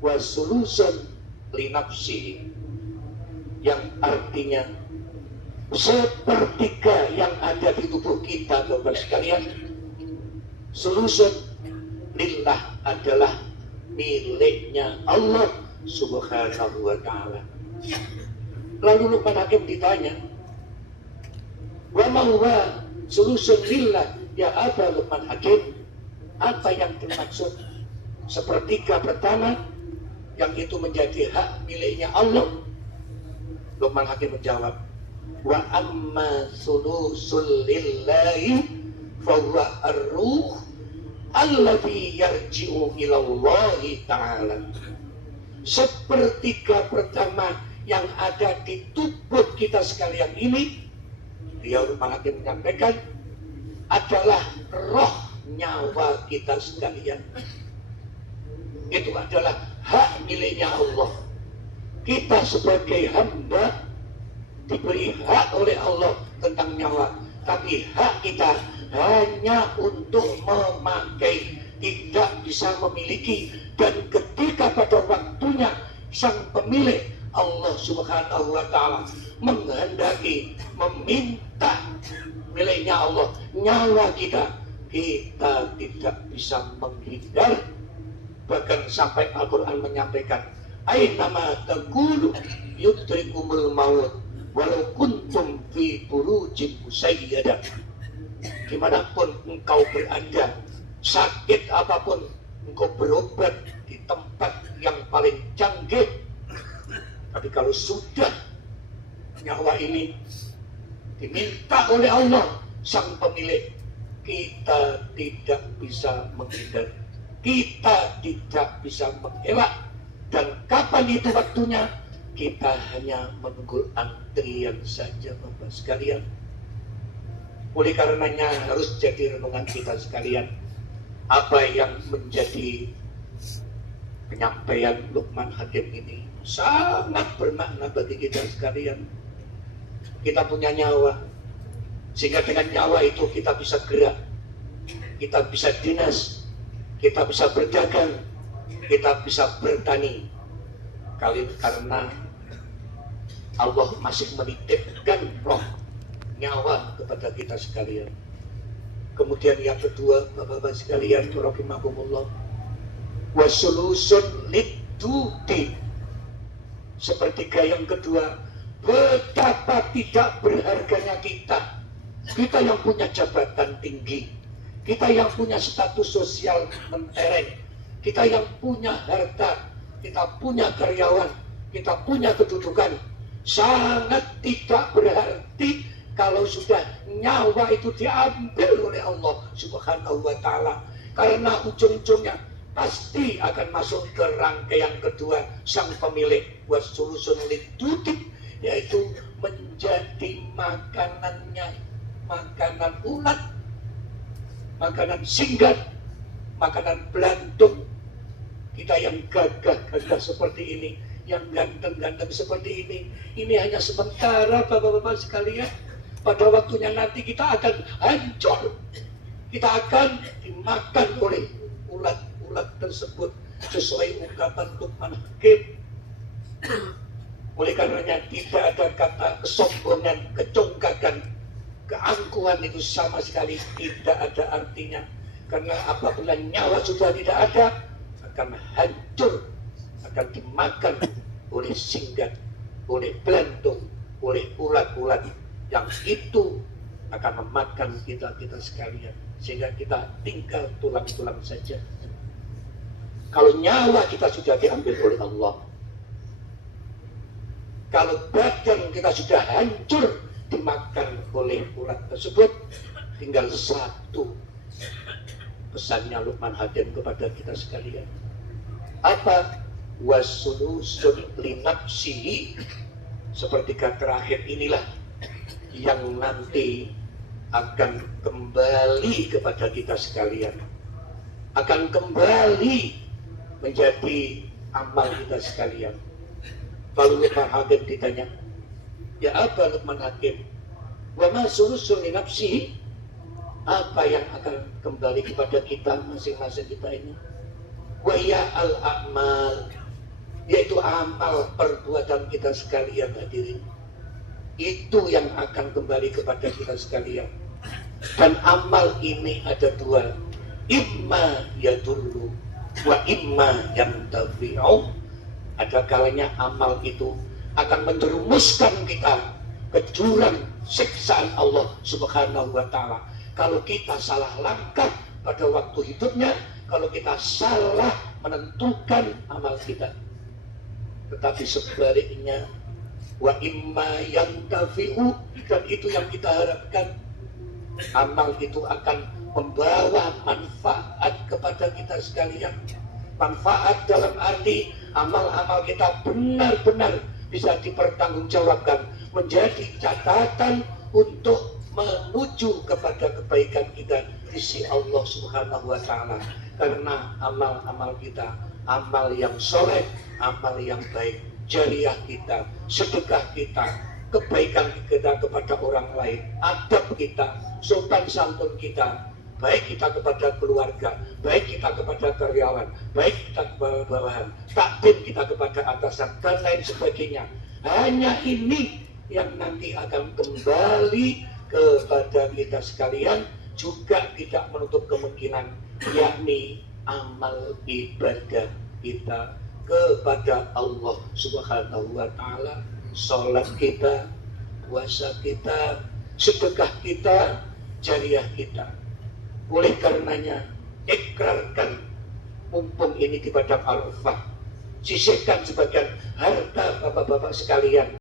wasulusun linafsihi, yang artinya sepertiga yang ada di tubuh kita, Bapak sekalian, sulusun lillah adalah miliknya Allah Subhanahu wa ta'ala. Lalu Luqman Hakim ditanya, wa ma huwa sulusun lillah ya Aba Luqman Hakim, apa yang dimaksud sepertiga pertama yang itu menjadi hak miliknya Allah? Luqman Hakim menjawab, wa amma sulusul lillahi fahuwa ar-ruh alladhi yarji'u ilallahi ta'ala. Sepertiga pertama yang ada di tubuh kita sekalian ini, dia Luqman Hakim menyampaikan, adalah roh nyawa kita sekalian. Itu adalah hak miliknya Allah. Kita sebagai hamba diberi hak oleh Allah tentang nyawa, tapi hak kita hanya untuk memakai, tidak bisa memiliki. Dan ketika pada waktunya sang pemilik Allah Subhanahu wa ta'ala menghendaki, meminta miliknya Allah nyawa kita, kita tidak bisa menghindar. Bahkan sampai Al-Quran menyampaikan, aynama taqulu yudrikumul maut walau kuntum fi burujin musayyadah. Dimanapun engkau berada, sakit apapun, engkau berobat di tempat yang paling canggih, tapi kalau sudah nyawa ini diminta oleh Allah sang pemilik, kita tidak bisa menghindar, kita tidak bisa mengelak. Dan kapan itu waktunya, kita hanya menunggu antrian saja, Bapak sekalian. Oleh karenanya harus jadi renungan kita sekalian, apa yang menjadi penyampaian Luqman Hakim ini sangat bermakna bagi kita sekalian. Kita punya nyawa, sehingga dengan nyawa itu kita bisa gerak, kita bisa dinas, kita bisa berdagang, kita bisa bertani. Karena Allah masih menitipkan roh nyawa kepada kita sekalian. Kemudian yang kedua, Bapak-bapak sekalian, rahimakumullah, wasulusun lidudi, sepertiga yang kedua, betapa tidak berharganya kita yang punya jabatan tinggi, kita yang punya status sosial mentereng, kita yang punya harta, kita punya karyawan, kita punya kedudukan, sangat tidak berarti kalau sudah nyawa itu diambil oleh Allah Subhanahu wa ta'ala. Karena ujung-ujungnya pasti akan masuk ke rangkaian kedua sang pemilik, wasulusun lidudi, yaitu menjadi makanannya, makanan ulat, makanan singgat, makanan belantung. Kita yang gagah-gagah seperti ini, yang ganteng-ganteng seperti ini hanya sementara, Bapak-bapak sekalian. Pada waktunya nanti kita akan hancur, kita akan dimakan oleh ulat-ulat tersebut, sesuai ungkapan Luqman Hakim. Oleh karenanya tidak ada kata kesombongan, kecongkakan, keangkuhan, itu sama sekali tidak ada artinya. Karena apabila nyawa sudah tidak ada, akan hancur, akan dimakan oleh singgat, oleh belantung, oleh ulat-ulat, yang itu akan memakan kita sekalian, sehingga kita tinggal tulang-tulang saja. Kalau nyawa kita sudah diambil oleh Allah, kalau badan kita sudah hancur dimakan oleh ulat tersebut, tinggal satu pesannya Luqman Hakim kepada kita sekalian. Apa? Wasulusun linafsihi, sepertiga terakhir inilah yang nanti akan kembali kepada kita sekalian, akan kembali menjadi amal kita sekalian. Lalu Luqman Hakim ditanya, ya apa Luqman Hakim, wa ma sulusun linafsihi, apa yang akan kembali kepada kita masing-masing kita ini? Wa ya al-a'mal yaitu amal perbuatan kita sekalian hadirin. Itu yang akan kembali kepada kita sekalian. Dan amal ini ada dua, imma yadullu wa imma yantafi'u. Ada kalanya amal itu akan menjerumuskan kita ke jurang siksaan Allah Subhanahu wa Ta'ala. Kalau kita salah langkah pada waktu hidupnya, kalau kita salah menentukan amal kita. Tetapi sebaliknya, wa imma yantafi'u, dan itu yang kita harapkan, amal itu akan membawa manfaat kepada kita sekalian. Manfaat dalam arti amal-amal kita benar-benar bisa dipertanggungjawabkan, menjadi catatan untuk menuju kepada kebaikan kita di sisi Allah Subhanahu wa Ta'ala. Karena amal-amal kita, amal yang soleh, amal yang baik, jariah kita, sedekah kita, kebaikan kita kepada orang lain, adab kita, sopan santun kita, baik kita kepada keluarga, baik kita kepada karyawan, baik kita kepada bawahan, takdim kita kepada atasan, dan lain sebagainya. Hanya ini yang nanti akan kembali kepada kita sekalian, juga tidak menutup kemungkinan, yakni amal ibadah kita kepada Allah Subhanahu wa Ta'ala. Sholat kita, puasa kita, sedekah kita, jariah kita. Oleh karenanya, ikrarkan mumpung ini di padang Arafah, sisihkan sebagian harta bapak-bapak sekalian.